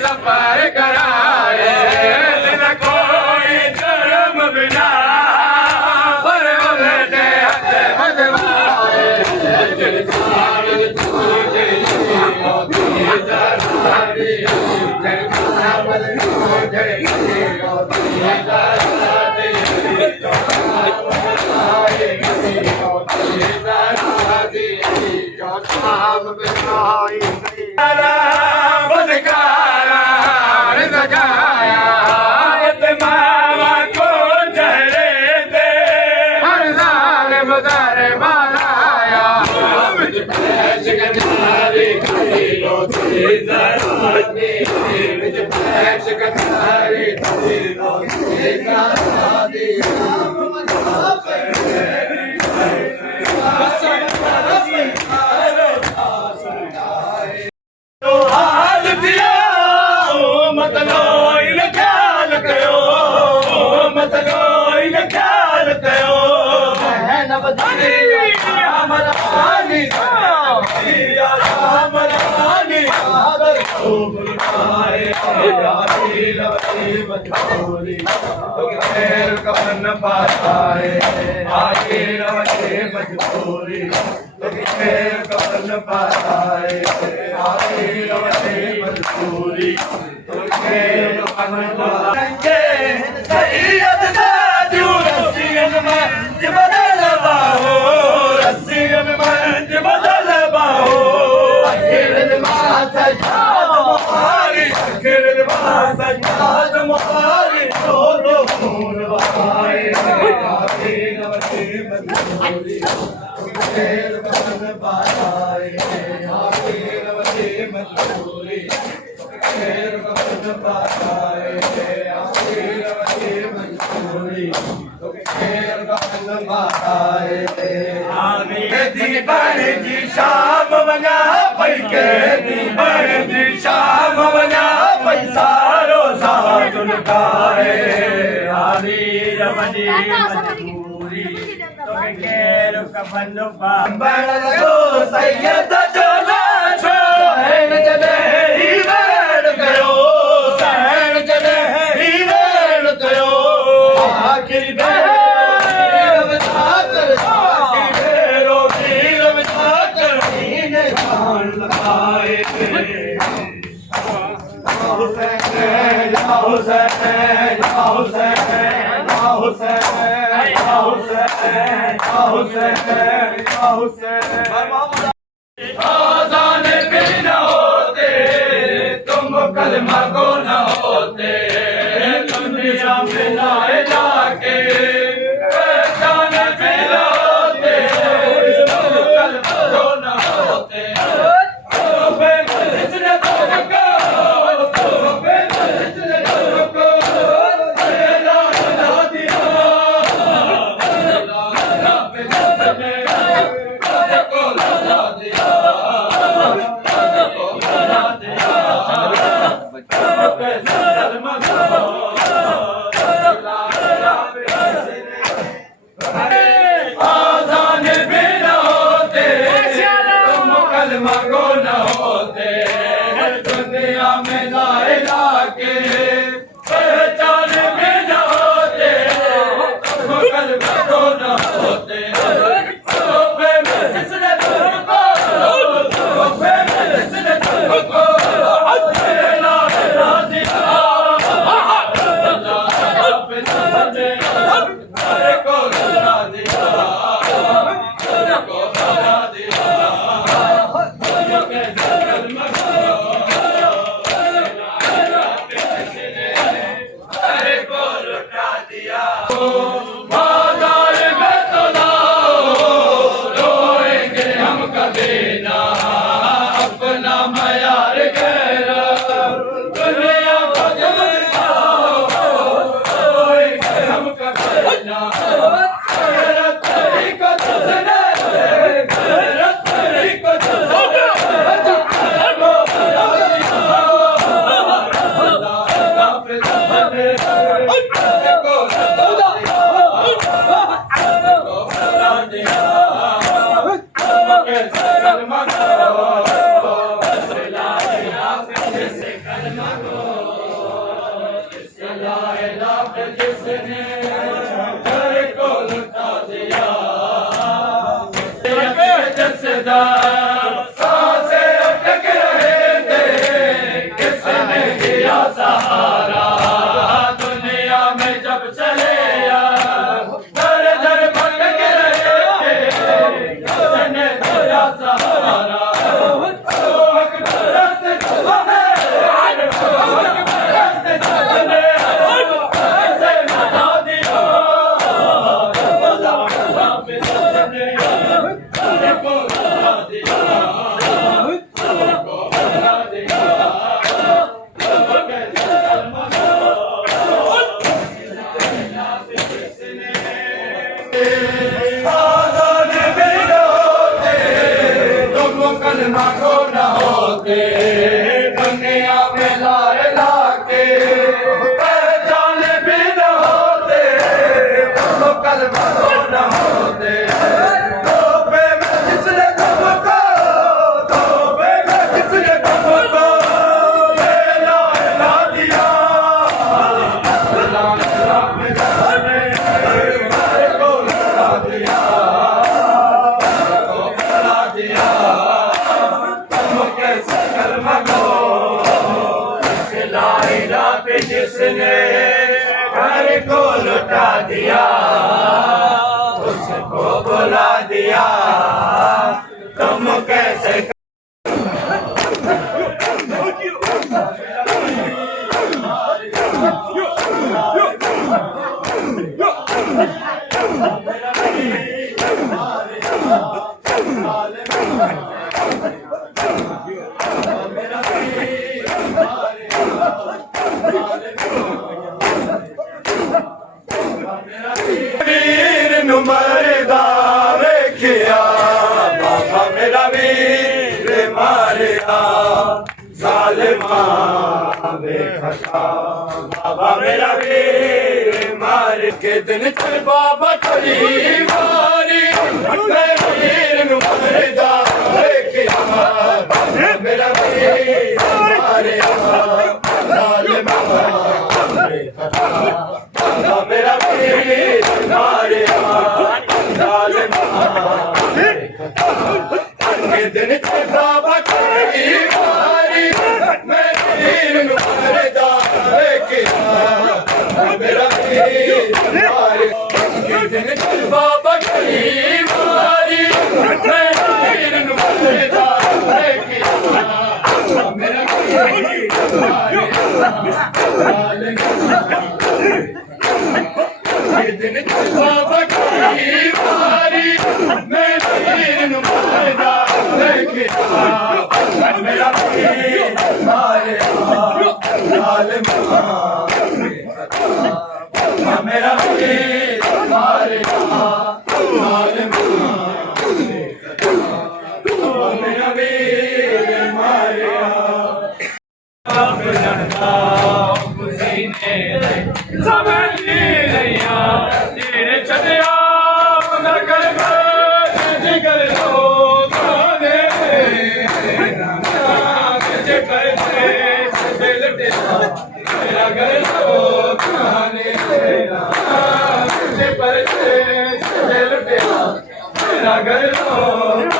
सफर कराए न कोई धर्म बिना पर दे मदवाए कफन पाए आगे रवजे मजबूरी कफन पाए आगे रवजे मजबूरी कफन सैयद ताजू रस्सियन मंज बदल बाहो रस्सियन मंज बदल बाहो आखिर मां सजाद मुहारी आखिर मां सजाद मुहारी दो खून बहाए आगे रवजे मजबूरी कफन पाए आगे रवजे मजबूरी कफन पाए आगे रवजे मजबूरी कफन पाए दीवार जी शाम वञा पई के दीवार जी शाम वञा पई सारो साथ लुटाए आली रवजी मजबूरी केर कफन पाए लगो सैयद जो लाशो सहन जले ही वेड़ कयो सहन जले ही वेड़ कयो आखिरी आज़ान भी न होते तुम कलमा को न होते दुनिया में लाए जाके पहचान भी न होते तुम कलमा को न होते सांसे अटक रहे थे किसने दिया सहारा दुनिया में जब चले दर दर भटक रहे थे किसने दिया सहारा कलमा को न होते दुनिया में लाए लाके पहचाने भी न होते तो कलमा को न होते तोबे में किसने तुमको तोबे में किसने तुमको ला दिया सलाम सलाम जाने को ला दिया जिसने घर को लुटा दिया उसको बुला दिया तुम कैसे वीर मरदा वेखिया बाबा मेरा वीर मारिया जालिमा देखा बाबा मेरा वीर मार के दिन चल बाबा चली मारी मैं वीर मरदा वेखिया बाबा मेरा वीर मारिया जालिमा मेरा वीर मारे दिन बाबा की मारी मैं वीर मरदा मेरा वीर मारे दिन बाबा की मारी मैं वीर मरदा मेरा वीर मारे दिन बाबा की मारी मैं वीर मरदा मेरा वीर मारे मेरा वीर मारे मेरा वीर मारे मेरा घर